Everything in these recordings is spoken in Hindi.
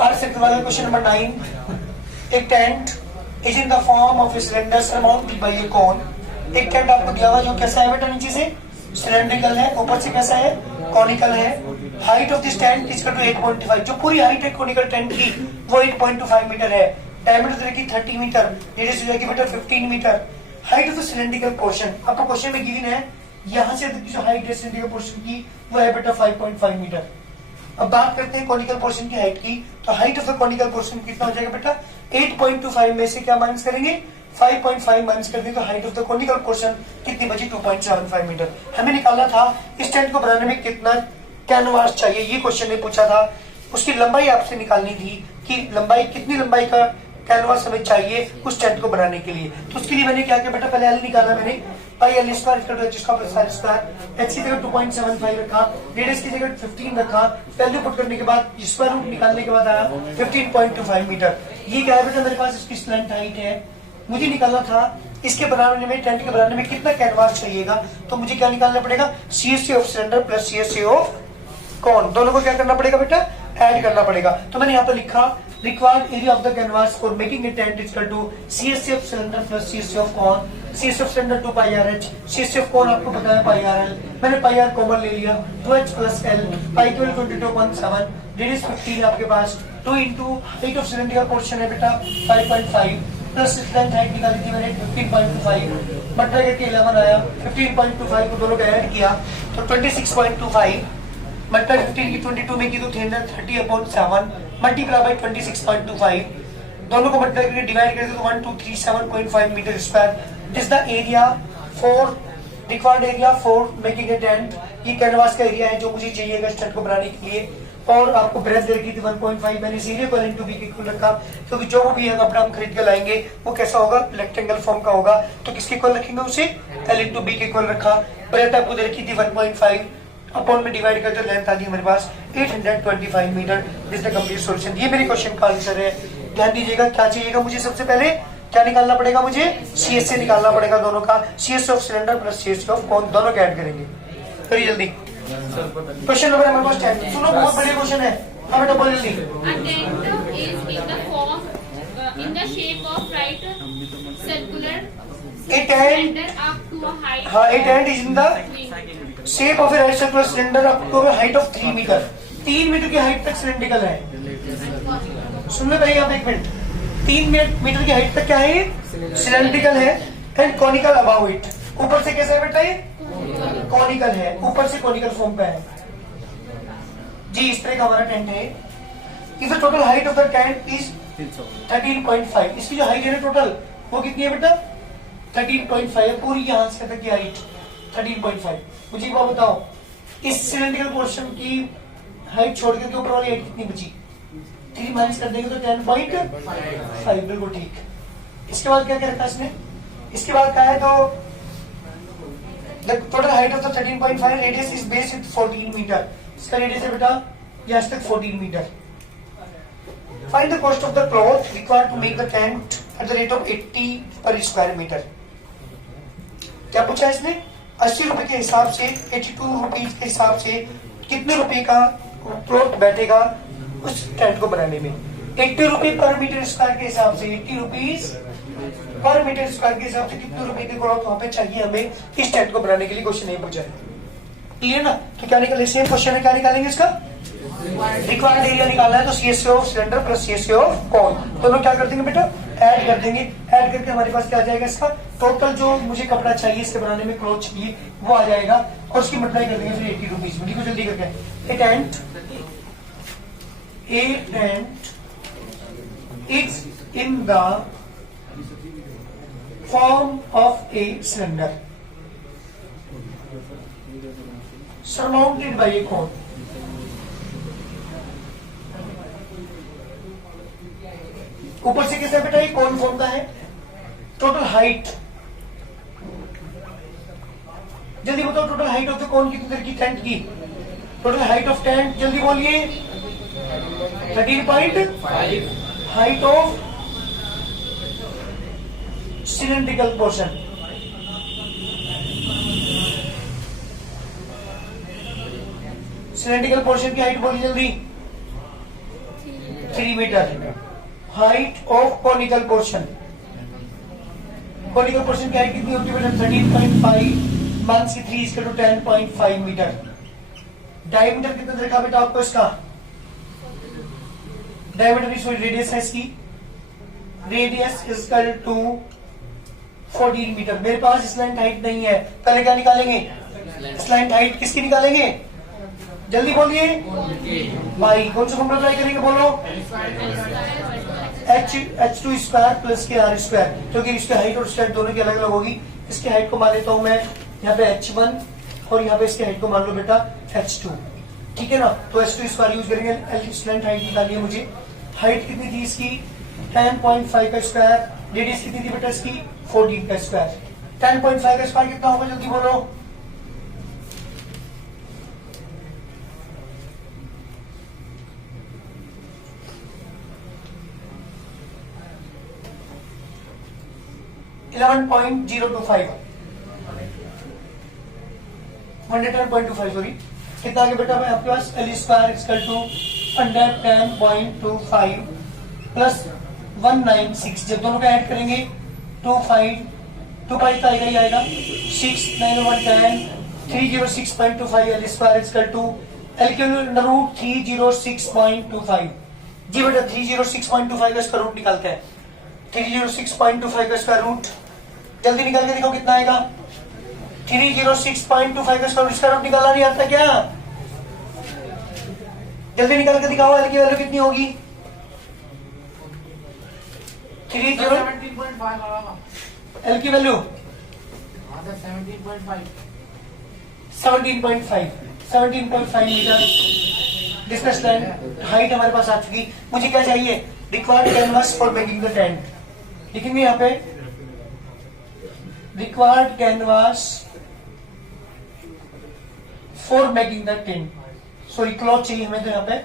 आर सर्कल वाला क्वेश्चन नंबर 9। एक tent is in the form of a cylinder surrounded by a cone. एक टेंट आपको दिया हुआ जो कैसा है बेटा, नीचे से सिलेंड्रिकल है, ऊपर से कैसा है, कॉनिकल है। Height of this tent is equal to 8.5। जो पूरी हाइट है कॉनिकल टेंट की वो 8.25 मीटर है। डायमीटर रहेगी 30 मीटर, रेडियस हो जाएगी बेटा 15 metre. Height of the cylindrical portion आपको क्वेश्चन में गिवन है, यहाँ से जो हाइट है सिलेंड्रिकल पोर्शन की वो है बेटा 5.5 मीटर। अब बात करते हैं कॉनिकल पोर्शन की हाइट की, तो height of the conical portion कितना हो जाएगा बेटा, 8.25 में से क्या माइनस करेंगे, 5.5 माइनस कर देंगे, तो height of the conical portion कितनी बची, 2.75 मीटर। हमें निकालना था इस टेंट को बनाने में कितना कैनवास चाहिए, ये क्वेश्चन ने पूछा था। उसकी लंबाई आपसे निकालनी थी कि लंबाई कितनी लंबाई का कैनवास हमें चाहिए उस टेंट को बनाने के लिए। तो उसके लिए मैंने क्या किया बेटा, पहले एल निकाला मैंने, pi L square equal to H square plus R square. H की जगह 2.75 रखा, रेडियस की जगह 15 रखा। वैल्यू पुट करने के बाद स्क्वायर रूट निकालने के बाद आया 15.25 मीटर। ये क्या है बेटा, मेरे पास इसकी स्लैंट हाइट है। मुझे निकालना था इसके बनाने में, टेंट के बनाने में कितना कैनवास चाहिएगा, तो मुझे क्या निकालना पड़ेगा, CSC of cylinder plus CSC of cone, दोनों को क्या करना पड़ेगा बेटा, ऐड करना पड़ेगा। तो मैंने यहाँ पे लिखा required area of the canvas for making a tent is equal to CSC of cylinder plus CSC of cone. CSC of cylinder 2 pi R H, CSC of cone आपको पता है पाई आर एल। मैंने पाई आर कॉमन ले लिया, 2h plus L, pi equal 22.7, radius 15 आपके पास, 2 into height of cylinder portion है बेटा 5.5 प्लस स्ट्रेंथ हाइट निकाली थी मैंने 15.25, बटा करके 11 आया, 15.25 को दोनों का ऐड किया तो 26.25 बटा 15 की 22 में की तो 330/7 मल्टीप्लाई बाय 26.25, दोनों को मल्टीप्लाई करके डिवाइड कर दे तो 1237.5 metre square. This is the area for required area for making a tent. ये कैनवास का एरिया है जो मुझे चाहिए इस टेंट को बनाने के लिए। और आपको ब्रेथ दे रखी थी 1.5, मैंने इस एरिया को L into B के इक्वल रखा, क्योंकि जो भी कपड़ा हम खरीद के लाएंगे वो कैसा होगा, रेक्टेंगल फॉर्म का होगा, तो किसके इक्वल रखेंगे उसे, L into B के इक्वल रखा। ब्रेथ आपको दे रखी थी 1.5, अपॉन में डिवाइड करते लेंथ आ गई हमारे पास 825 metre. This the complete solution. ये मेरे क्वेश्चन का आंसर है। ध्यान दीजिएगा क्या चाहिएगा मुझे, सबसे पहले क्या निकालना पड़ेगा मुझे, सीएससी निकालना पड़ेगा दोनों का, CSC of cylinder plus CSC of cone, दोनों को ऐड करेंगे। करिए जल्दी। क्वेश्चन नंबर हमारे पास 10, सुनो बहुत बढ़िया क्वेश्चन है, अब बेटा बोल जल्दी। A tent is in the form, in the shape of right circular A tent, cylinder up to a height. हाँ, a tent is in the shape of a right circular cylinder up to a height of 3 metre. 3 metre की हाइट तक सिलेंड्रिकल है। सुन लो भाई आप एक मिनट, 3 मीटर की हाइट तक क्या है, सिलेंड्रिकल है एंड कॉनिकल अबाउ इट। ऊपर से कैसा है बेटा, ये कॉनिकल है, ऊपर से कॉनिकल फॉर्म पे है जी। इस तरह का हमारा टेंट है। If the total height of the tent is 13.5, इसकी जो हाइट है ना टोटल वो कितनी है बेटा, 13.5 है। पूरी यहाँ से तक की हाइट 13.5। मुझे एक बात बताओ, इस सिलेंड्रिकल पोर्शन की हाइट छोड़ के ऊपर वाली हाइट कितनी बची, 3 माइनस कर देंगे तो 10.5, बिल्कुल ठीक। इसके बाद क्या क्या रखा इसने, इसके बाद क्या है, तो the total height of the 13.5 radius is base with 14 metre. इसका रेडियस है बेटा यहाँ तक 14 metre. Find the cost of the cloth required to make the tent at the rate of 80 per square meter। क्या पूछा इसने, 80 रुपए के हिसाब से, 82 रुपीज के हिसाब से कितने रुपए का क्लॉथ बैठेगा उस टेंट को बनाने में। 80 रुपए पर मीटर स्क्वायर के हिसाब से, 80 रुपीज पर मीटर स्क्वायर के हिसाब से कितने रुपए की क्लॉथ वहां पे चाहिए हमें इस टेंट को बनाने के लिए, क्वेश्चन नहीं पूछा है। क्लियर ना, तो क्या निकाले, सेम क्वेश्चन है, क्या निकालेंगे इसका, रिक्वायर्ड एरिया निकालना है तो CSC of cylinder plus CSC of cone, दोनों क्या कर देंगे बेटा, ऐड कर देंगे। ऐड करके हमारे पास क्या आ जाएगा, इसका टोटल जो मुझे कपड़ा चाहिए इसके बनाने में क्लॉथ चाहिए वो आ जाएगा, और उसकी मल्टीप्लाई कर देंगे फिर 80 रुपीज में। लिखो जल्दी करके, a tent is in the form of a cylinder surmounted by a cone। ऊपर से कैसा बेटा, ये कौन फॉर्म का है। टोटल हाइट, जल्दी बताओ टोटल हाइट ऑफ द कौन कितनी देर की, टेंट की टोटल हाइट ऑफ टेंट, जल्दी बोलिए, 13.5 height of cylindrical portion. Cylindrical portion की हाइट बोली जल्दी, 3 metre. Height of conical portion, conical portion की हाइट कितनी होती है बेटा? 13.5 minus 3 is to 10.5 metre. Diameter कितना देखा बेटा आपको इसका? डायमीटर की रेडियस है इसकी, radius is equal to 14 metre. मेरे पास स्लैंट हाइट नहीं है, पहले क्या निकालेंगे? स्लैंट हाइट किसकी निकालेंगे? जल्दी बोलिए भाई, कौन सा फॉर्मूला अप्लाई करेंगे बोलो? h2 स्क्वायर प्लस के r स्क्वायर, क्योंकि इसकी हाइट और स्ट्रेंथ दोनों की अलग अलग होगी। इसकी हाइट को मान लेता हूं मैं यहाँ पे h1 और यहाँ पे इसकी हाइट को मान लो बेटा h2, ठीक है ना? तो h2 स्क्वायर यूज करेंगे। स्लैंट हाइट निकालिए मुझे। हाइट कितनी थी इसकी? 10.5 का स्क्वायर। रेडियस कितनी थी बेटा इसकी? 14 का स्क्वायर। 10.5 का स्क्वायर कितना होगा जल्दी बोलो? सॉरी, कितना आगे बेटा? मैं आपके पास L square equal to 110.25 plus 196, जब दोनों का ऐड करेंगे 25 आएगा ही आएगा। 6 9 110 306.25 L square equal to L के अंडर रूट 306.25। जी बेटा 306.25 का स्क्वायर रूट निकालते हैं। 306.25 का स्क्वायर रूट जल्दी निकाल के दिखाओ कितना आएगा? 306.25 का स्क्वायर रूट निकालना नहीं आता क्या? जल्दी निकाल के दिखाओ, एल की वैल्यू कितनी होगी? एल की value 17.5 metre. Discuss tent, height हमारे पास आ चुकी। मुझे क्या चाहिए? Required canvas for making the tent. लिखेंगे यहाँ पे required canvas for making the tent. Sorry cloth चाहिए हमें, तो यहाँ पे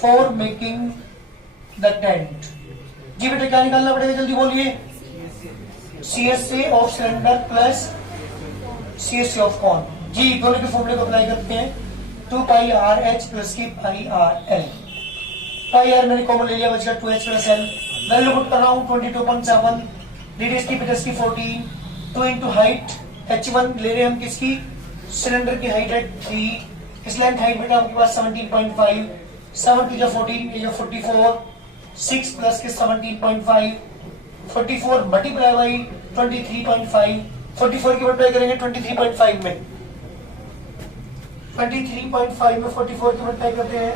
फॉर मेकिंग द टेंट। जी बेटा क्या निकालना पड़ेगा जल्दी बोलिए? CSA of cylinder plus CSA of cone. जी दोनों के फॉर्मूले को अप्लाई करते हैं। 2 पाई आर एच प्लस की पाई आर एल। पाई आर मैंने कॉमन ले लिया, बचेगा 2h plus L. Value put कर रहा हूँ 22.7। रेडियस की प्लस की 14, 2 इंटू हाइट h1 ले रहे हैं हम किसकी? सिलेंडर की हाइट है 3। स्लैंट हाइट बेटा आपके पास 17.5। 7 टू 14 या 44, 6 प्लस के 17.5, 44 मल्टीप्लाई बाई 23.5। 44 की मल्टीप्लाई करेंगे 23.5 में, 23.5 में 44 की मल्टीप्लाई करते हैं।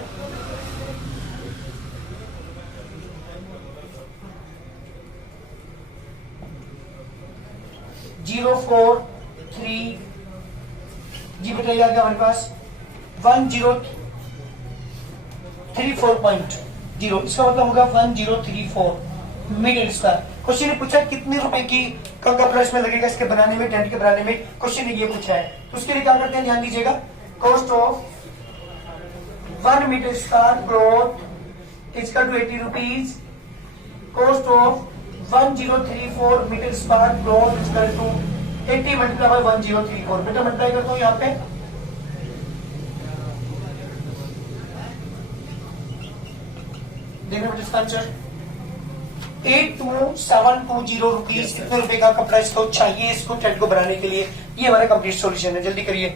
जीरो 4 3 जी बताइए क्या हमारे पास 1034.0, इसका मतलब होगा 1034 मीटर स्क्वायर। क्वेश्चन ने पूछा कितने रुपए की का प्राइस में लगेगा इसके बनाने में, टेंट के बनाने में। क्वेश्चन ने ये पूछा है, तो उसके लिए क्या करते हैं ध्यान दीजिएगा। Cost of 1 metre square cloth equal to 80 rupees. Cost of 1034 metre square cloth equal to 80 multiply by 1034। बेटा मल्टीप्लाई करता हूं यहाँ पे, देखना बेटा इसका आंसर 82720 रुपीज। कितने रुपए का प्राइस तो चाहिए इसको टेंट को बनाने के लिए। ये हमारा कंप्लीट सॉल्यूशन है, जल्दी करिए।